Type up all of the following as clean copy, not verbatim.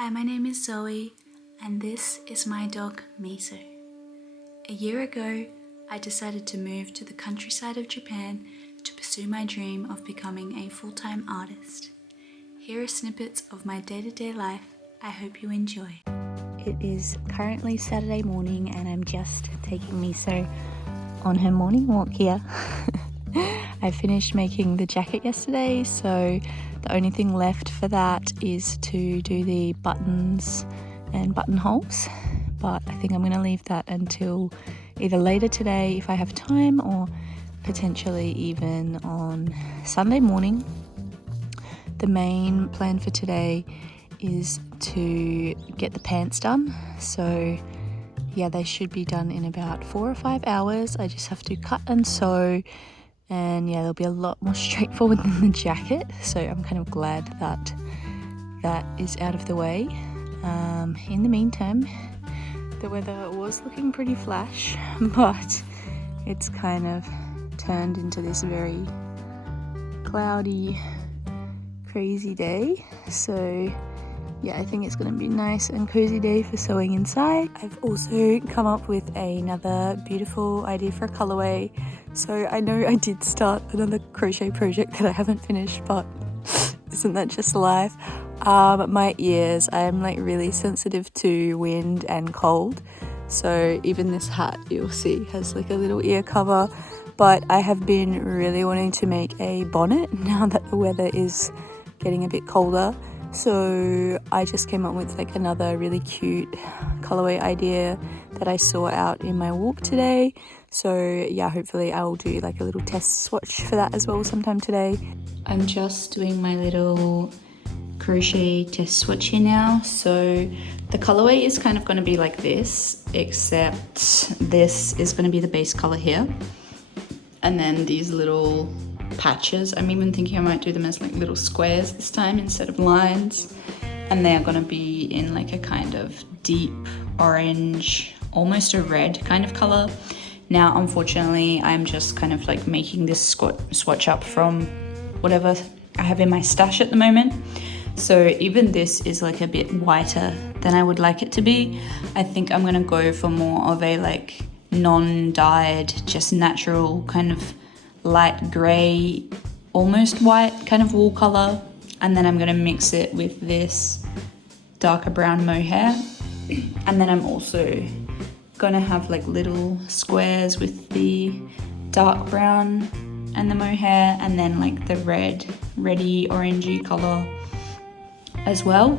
Hi, my name is Zoe, and this is my dog Miso. A year ago, I decided to move to the countryside of Japan to pursue my dream of becoming a full-time artist. Here are snippets of my day-to-day life. I hope you enjoy. It is currently Saturday morning and I'm just taking Miso on her morning walk here. I finished making the jacket yesterday, so the only thing left for that is to do the buttons and buttonholes, but I think I'm going to leave that until either later today if I have time, or potentially even on Sunday morning. The main plan for today is to get the pants done, so yeah, they should be done in about 4 or 5 hours. I just have to cut and sew, and yeah, they'll be a lot more straightforward than the jacket, so I'm kind of glad that that is out of the way. In the meantime, the weather was looking pretty flash, but it's kind of turned into this very cloudy, crazy day, so yeah, I think it's going to be a nice and cozy day for sewing inside. I've also come up with another beautiful idea for a colorway. So I know I did start another crochet project that I haven't finished, but isn't that just life? My ears, I'm like really sensitive to wind and cold. So even this hat, you'll see, has like a little ear cover. But I have been really wanting to make a bonnet now that the weather is getting a bit colder. So I just came up with like another really cute colorway idea that I saw out in my walk today. So yeah, hopefully I'll do like a little test swatch for that as well sometime today. I'm just doing my little crochet test swatch here now. So the colorway is kind of going to be like this, except this is going to be the base color here. And then these little patches, I'm even thinking I might do them as like little squares this time instead of lines, and they're going to be in like a kind of deep orange, almost a red kind of color. Now unfortunately I'm just kind of like making this swatch up from whatever I have in my stash at the moment, so even this is like a bit whiter than I would like it to be. I think I'm going to go for more of a like non-dyed, just natural kind of light grey, almost white kind of wool color, and then I'm going to mix it with this darker brown mohair, and then I'm also going to have like little squares with the dark brown and the mohair, and then like the reddy orangey color as well.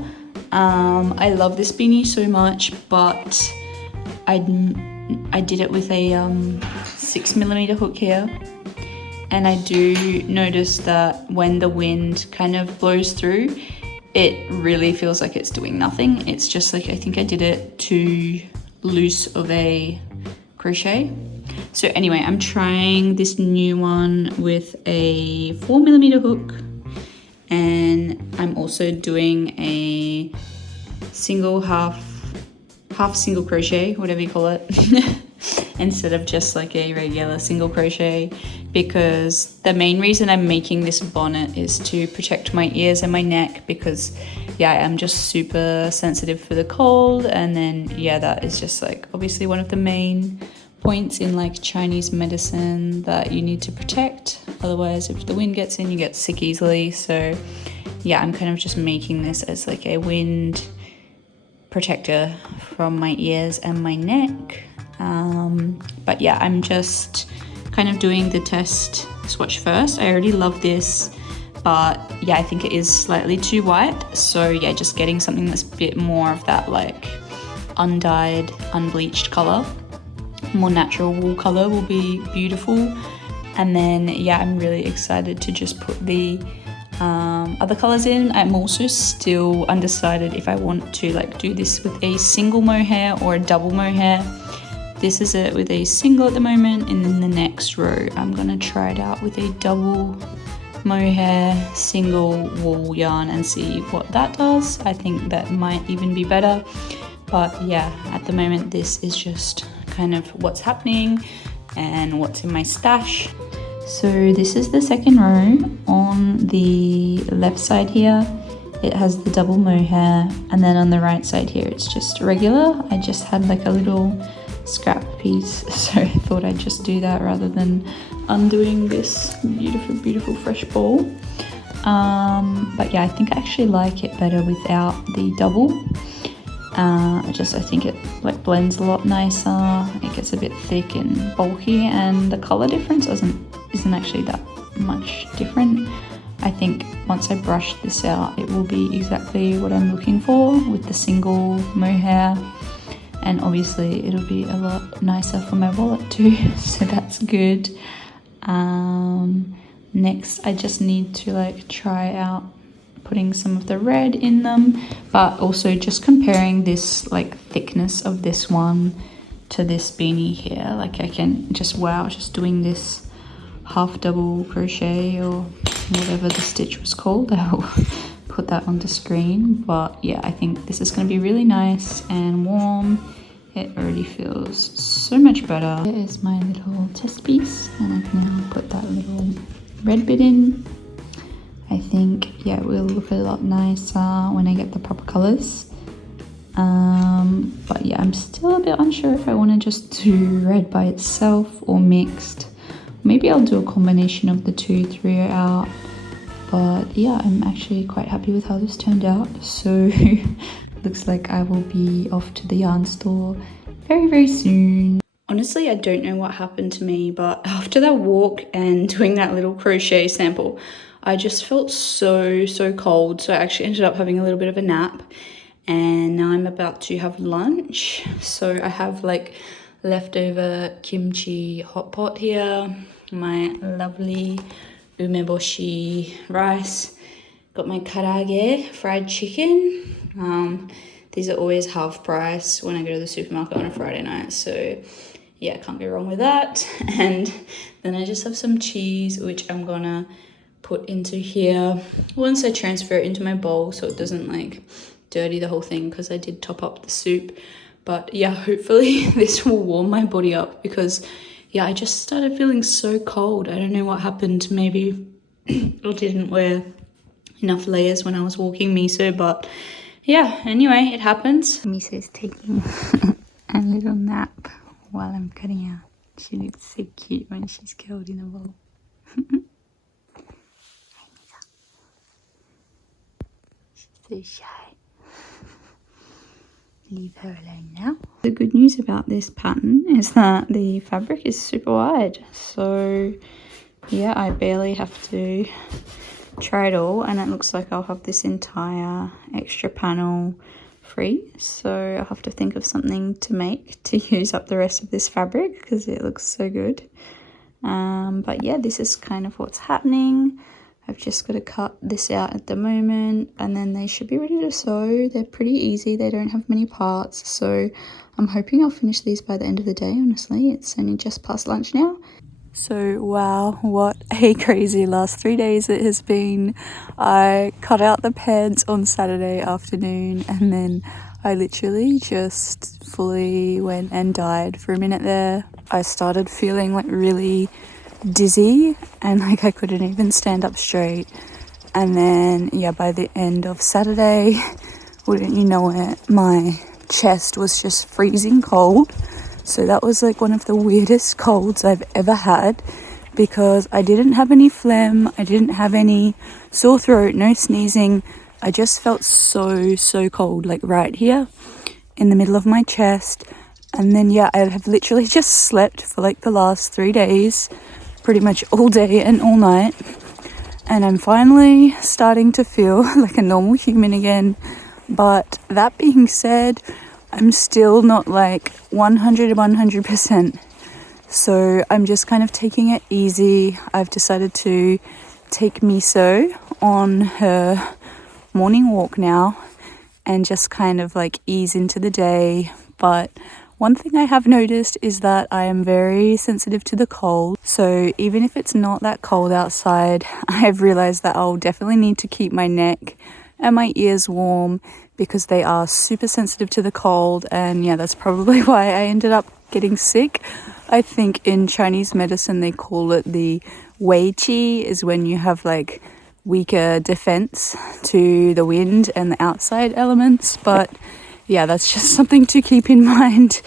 I love this beanie so much, but I did it with a 6mm hook here. And I do notice that when the wind kind of blows through, it really feels like it's doing nothing. It's just like, I think I did it too loose of a crochet. So anyway, I'm trying this new one with a 4mm hook. And I'm also doing a single half single crochet, whatever you call it. Instead of just like a regular single crochet, because the main reason I'm making this bonnet is to protect my ears and my neck, because yeah, I'm just super sensitive for the cold, and then yeah, that is just like obviously one of the main points in like Chinese medicine that you need to protect, otherwise if the wind gets in you get sick easily. So yeah, I'm kind of just making this as like a wind protector from my ears and my neck. But yeah, I'm just kind of doing the test swatch first. I already love this, but yeah, I think it is slightly too white. So yeah, just getting something that's a bit more of that like undyed, unbleached color, more natural wool color will be beautiful. And then yeah, I'm really excited to just put the other colors in. I'm also still undecided if I want to like do this with a single mohair or a double mohair. This is it with a single at the moment, and then the next row I'm gonna try it out with a double mohair single wool yarn and see what that does. I think that might even be better, but yeah, at the moment this is just kind of what's happening and what's in my stash. So this is the second row. On the left side here it has the double mohair, and then on the right side here it's just regular. I just had like a little scrap piece, so I thought I'd just do that rather than undoing this beautiful fresh ball. But yeah, I think I actually like it better without the double. I think it like blends a lot nicer. It gets a bit thick and bulky, and the color difference isn't actually that much different. I think once I brush this out, it will be exactly what I'm looking for with the single mohair, and obviously it'll be a lot nicer for my wallet too, so that's good. Next I just need to like try out putting some of the red in them, but also just comparing this like thickness of this one to this beanie here. Like I can just, wow, just doing this half double crochet or whatever the stitch was called, I'll put that on the screen. But yeah, I think this is going to be really nice and warm. It already feels so much better. Here is my little test piece, and I've now put that little red bit in. I think, yeah, it will look a lot nicer when I get the proper colors. But yeah, I'm still a bit unsure if I want to just do red by itself or mixed. Maybe I'll do a combination of the two throughout. But yeah, I'm actually quite happy with how this turned out. So looks like I will be off to the yarn store very soon. Honestly, I don't know what happened to me, but after that walk and doing that little crochet sample, I just felt so cold. So I actually ended up having a little bit of a nap, and now I'm about to have lunch. So I have like leftover kimchi hot pot here, my lovely umeboshi rice, got my karaage fried chicken. These are always half price when I go to the supermarket on a Friday night, so yeah, can't go wrong with that. And then I just have some cheese, which I'm gonna put into here once I transfer it into my bowl so it doesn't like dirty the whole thing, because I did top up the soup. But yeah, hopefully this will warm my body up, because yeah, I just started feeling so cold. I don't know what happened. Maybe I didn't wear enough layers when I was walking Miso, but yeah, anyway, it happens. Miso is taking a little nap while I'm cutting out. She looks so cute when she's curled in a ball. She's so shy. Leave her alone now. The good news about this pattern is that the fabric is super wide, so yeah, I barely have to try it all, and it looks like I'll have this entire extra panel free, so I'll have to think of something to make to use up the rest of this fabric because it looks so good. But yeah, this is kind of what's happening. I've just got to cut this out at the moment, and then they should be ready to sew. They're pretty easy, they don't have many parts, so I'm hoping I'll finish these by the end of the day. Honestly, it's only just past lunch now. So wow, what a crazy last 3 days it has been. I cut out the pants on Saturday afternoon, and then I literally just fully went and died for a minute there. I started feeling like really dizzy, and like I couldn't even stand up straight. And then yeah, by the end of Saturday, wouldn't you know it, my chest was just freezing cold. So that was like one of the weirdest colds I've ever had, because I didn't have any phlegm, I didn't have any sore throat, no sneezing. I just felt so cold, like right here in the middle of my chest. And then yeah, I have literally just slept for like the last 3 days, pretty much all day and all night. And I'm finally starting to feel like a normal human again. But that being said, I'm still not like 100%. So I'm just kind of taking it easy. I've decided to take Miso on her morning walk now and just kind of like ease into the day. But one thing I have noticed is that I am very sensitive to the cold. So even if it's not that cold outside, I've realized that I'll definitely need to keep my neck and my ears warm, because they are super sensitive to the cold. And yeah, that's probably why I ended up getting sick. I think in Chinese medicine they call it the wei qi, is when you have like weaker defense to the wind and the outside elements, but yeah, that's just something to keep in mind.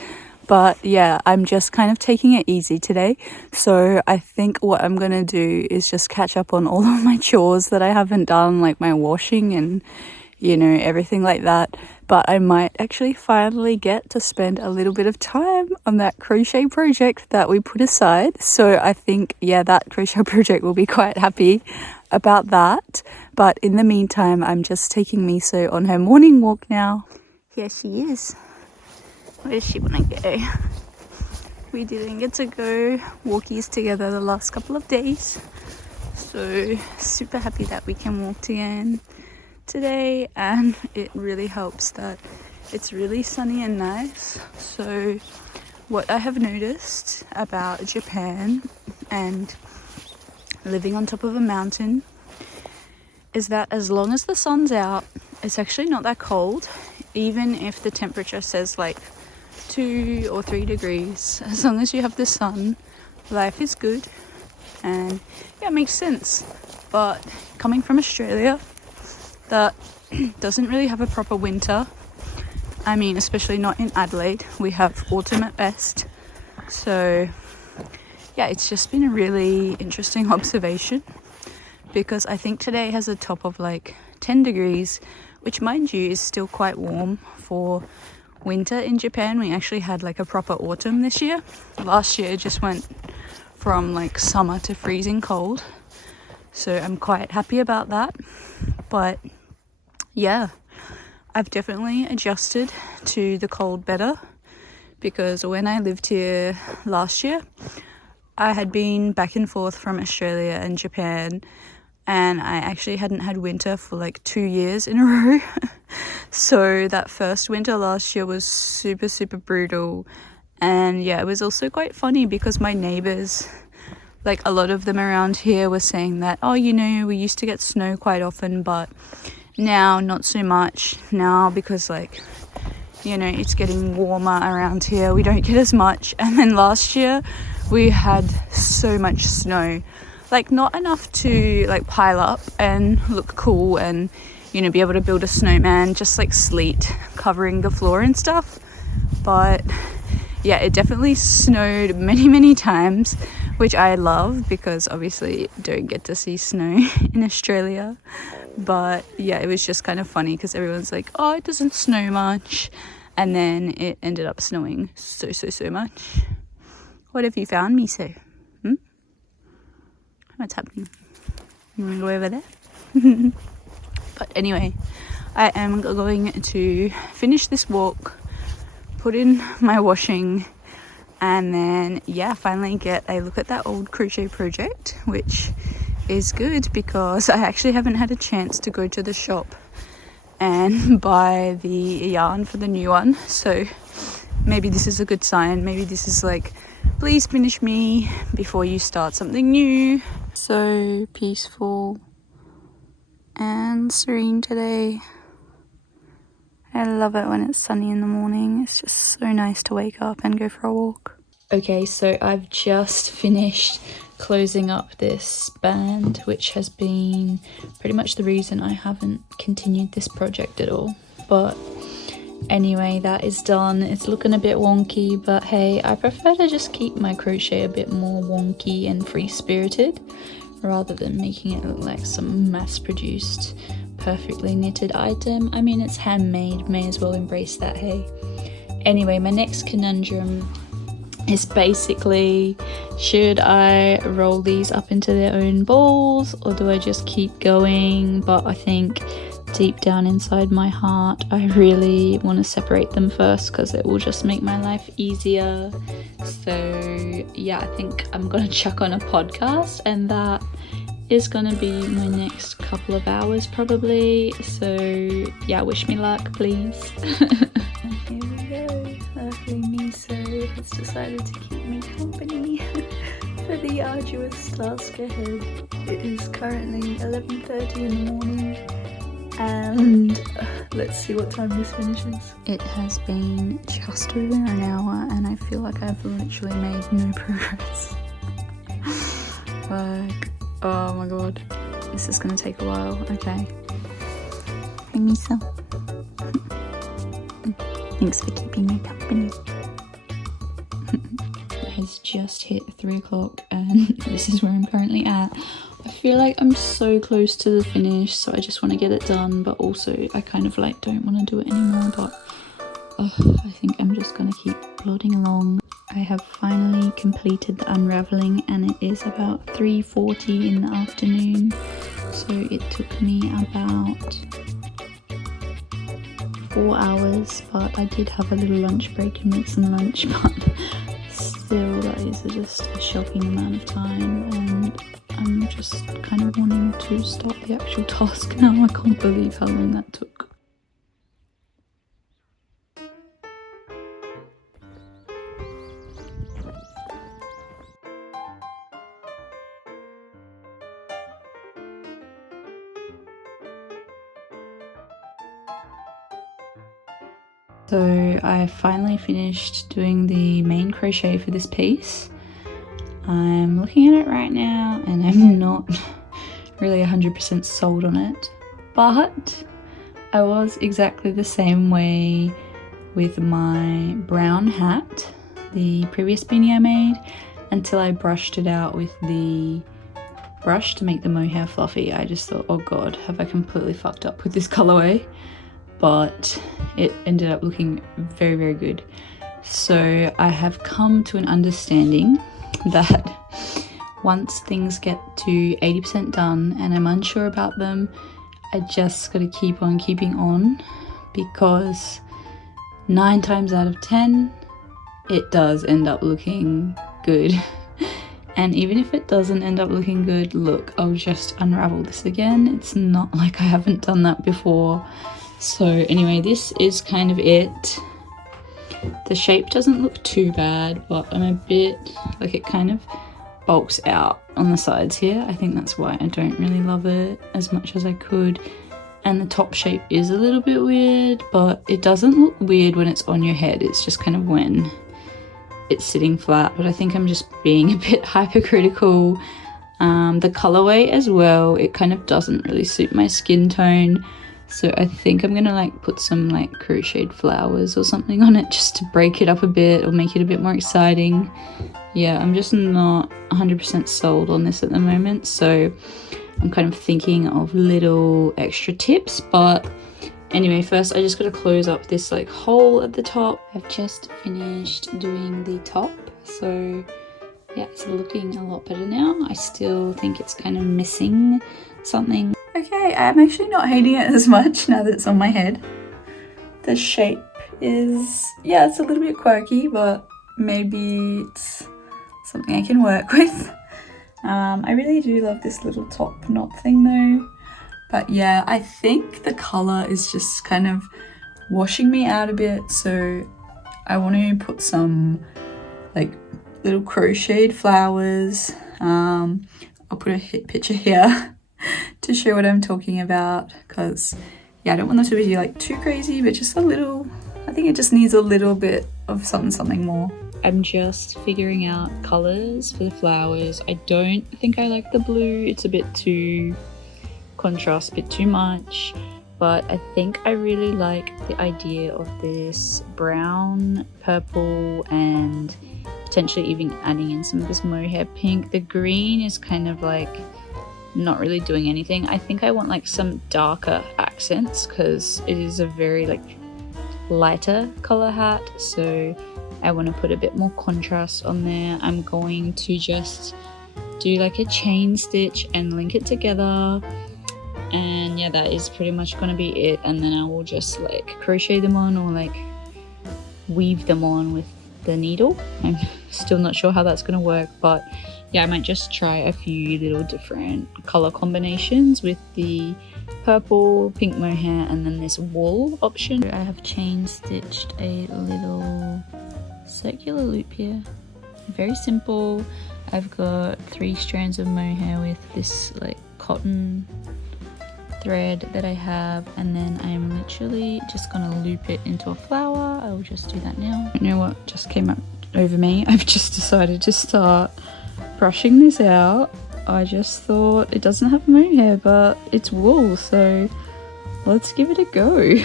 But yeah, I'm just kind of taking it easy today. So I think what I'm gonna do is just catch up on all of my chores that I haven't done, like my washing and, you know, everything like that. But I might actually finally get to spend a little bit of time on that crochet project that we put aside. So I think, yeah, that crochet project will be quite happy about that. But in the meantime, I'm just taking Miso on her morning walk now. Here she is. Where does she want to go? We didn't get to go walkies together the last couple of days. So super happy that we can walk again today, and it really helps that it's really sunny and nice. So what I have noticed about Japan and living on top of a mountain is that as long as the sun's out, it's actually not that cold, even if the temperature says like 2 or 3 degrees. As long as you have the sun, life is good. And yeah, it makes sense. But coming from Australia, that doesn't really have a proper winter. I mean, especially not in Adelaide. We have autumn at best. So yeah, it's just been a really interesting observation, because I think today has a top of like 10 degrees, which mind you is still quite warm for winter in Japan. We actually had like a proper autumn this year. Last year it just went from like summer to freezing cold. So I'm quite happy about that. But yeah, I've definitely adjusted to the cold better, because when I lived here last year, I had been back and forth from Australia and Japan, and I actually hadn't had winter for like 2 years in a row. So that first winter last year was super brutal. And yeah, it was also quite funny because my neighbors, like a lot of them around here, were saying that, oh, you know, we used to get snow quite often, but now not so much now, because like, you know, it's getting warmer around here, we don't get as much. And then last year we had so much snow, like not enough to like pile up and look cool and, you know, be able to build a snowman, just like sleet covering the floor and stuff. But yeah, it definitely snowed many times, which I love, because obviously don't get to see snow in Australia. But yeah, it was just kind of funny because everyone's like, oh, it doesn't snow much, and then it ended up snowing so much. What have you found, Miso? What's happening? You want to go over there? But anyway, I am going to finish this walk, put in my washing, and then yeah, finally get a look at that old crochet project, which is good because I actually haven't had a chance to go to the shop and buy the yarn for the new one. So maybe this is a good sign. Maybe this is like, please finish me before you start something new. So peaceful and serene today. I love it when it's sunny in the morning. It's just so nice to wake up and go for a walk. Okay, so I've just finished closing up this band, which has been pretty much the reason I haven't continued this project at all. But anyway, that is done. It's looking a bit wonky, but hey, I prefer to just keep my crochet a bit more wonky and free-spirited rather than making it look like some mass-produced perfectly knitted item. I mean, it's handmade, may as well embrace that, hey. Anyway, my next conundrum is basically, should I roll these up into their own balls or do I just keep going? But I think deep down inside my heart I really want to separate them first because it will just make my life easier. So yeah, I think I'm gonna chuck on a podcast, and that is gonna be my next couple of hours probably. So yeah, wish me luck, please. Here we go. Lovely Miso has decided to keep me company for the arduous task ahead. It is currently 11:30 in the morning, and let's see what time this finishes. It has been just over an hour and I feel like I've literally made no progress. Like, oh my god. This is going to take a while. Okay. Hi, Miso. Thanks for keeping me company. It has just hit 3 o'clock and this is where I'm currently at. I feel like I'm so close to the finish, so I just want to get it done, but also I kind of like don't want to do it anymore, but I think I'm just going to keep plodding along. I have finally completed the unraveling and it is about 3:40 in the afternoon, so it took me about 4 hours, but I did have a little lunch break and make some lunch, but still that is just a shocking amount of time, and I'm just kind of wanting to start the actual task now. I can't believe how long that took. So I finally finished doing the main crochet for this piece. I'm looking at it right now and I'm not really 100% sold on it, but I was exactly the same way with my brown hat, the previous beanie I made, until I brushed it out with the brush to make the mohair fluffy. I just thought, oh god, have I completely fucked up with this colorway? But it ended up looking very, very good. So I have come to an understanding that once things get to 80% done and I'm unsure about them, I just gotta keep on keeping on, because 9 times out of 10 it does end up looking good. And even if it doesn't end up looking good, look, I'll just unravel this again. It's not like I haven't done that before. So anyway, this is kind of it. The shape doesn't look too bad, but I'm a bit, like, it kind of bulks out on the sides here. I think that's why I don't really love it as much as I could. And the top shape is a little bit weird, but it doesn't look weird when it's on your head. It's just kind of when it's sitting flat. But I think I'm just being a bit hypercritical. The colorway as well, it kind of doesn't really suit my skin tone. So I think I'm gonna like put some like crocheted flowers or something on it just to break it up a bit or make it a bit more exciting. Yeah, I'm just not 100% sold on this at the moment, so I'm kind of thinking of little extra tips. But anyway, first I just gotta close up this like hole at the top. I've just finished doing the top, so yeah, it's looking a lot better now. I still think it's kind of missing something. Okay, I'm actually not hating it as much now that it's on my head. The shape is, yeah, it's a little bit quirky, but maybe it's something I can work with. I really do love this little top knot thing though. But yeah, I think the colour is just kind of washing me out a bit, so I want to put some like little crocheted flowers. I'll put a picture here to show what I'm talking about, because yeah, I don't want them to be like too crazy, but just a little, I think it just needs a little bit of something more. I'm just figuring out colours for the flowers. I don't think I like the blue, it's a bit too contrast, a bit too much, but I think I really like the idea of this brown, purple, and potentially even adding in some of this mohair pink. The green is kind of like not really doing anything. I think I want like some darker accents because it is a very like lighter color hat, so I want to put a bit more contrast on there. I'm going to just do like a chain stitch and link it together, and yeah, that is pretty much going to be it. And then I will just like crochet them on or like weave them on with the needle. I'm still not sure how that's going to work, but yeah, I might just try a few little different color combinations with the purple, pink mohair, and then this wool option. I have chain stitched a little circular loop here, very simple. I've got 3 strands of mohair with this like cotton thread that I have, and then I'm literally just gonna loop it into a flower. I will just do that now. I don't know what just came up over me. I've just decided to start brushing this out. I just thought it doesn't have mohair, but it's wool, so let's give it a go.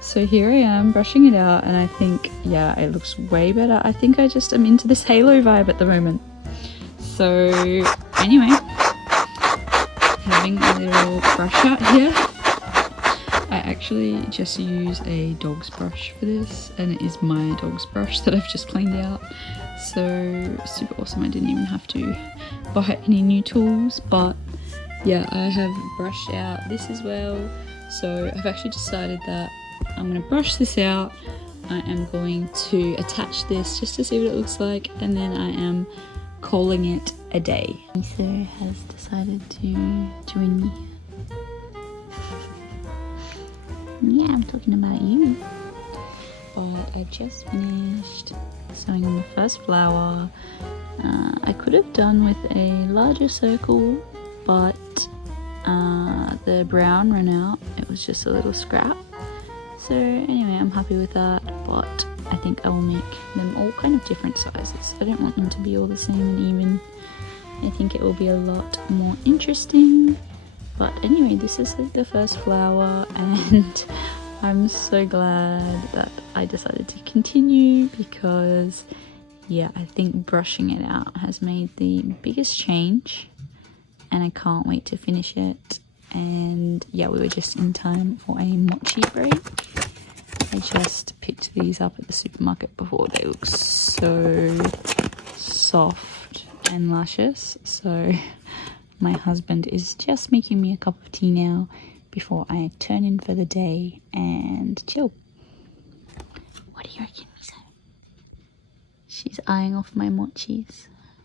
So here I am brushing it out, and I think, yeah, it looks way better. I think I just am into this halo vibe at the moment. So anyway, having a little brush out here. I actually just use a dog's brush for this, and it is my dog's brush that I've just cleaned out. So super awesome. I didn't even have to buy any new tools, but yeah, I have brushed out this as well. So I've actually decided that I'm going to brush this out. I am going to attach this just to see what it looks like, and then I am calling it a day. Miso has decided to join me. Yeah, I'm talking about you. But I've just finished sewing on the first flower. I could have done with a larger circle, but the brown ran out. It was just a little scrap. So anyway, I'm happy with that, but I think I will make them all kind of different sizes. I don't want them to be all the same and even. I think it will be a lot more interesting. But anyway, this is the first flower, and I'm so glad that I decided to continue because, yeah, I think brushing it out has made the biggest change, and I can't wait to finish it. And yeah, we were just in time for a mochi break. I just picked these up at the supermarket before. They look so soft and luscious. So my husband is just making me a cup of tea now before I turn in for the day and chill. What do you reckon, Miso? She's eyeing off my mochis.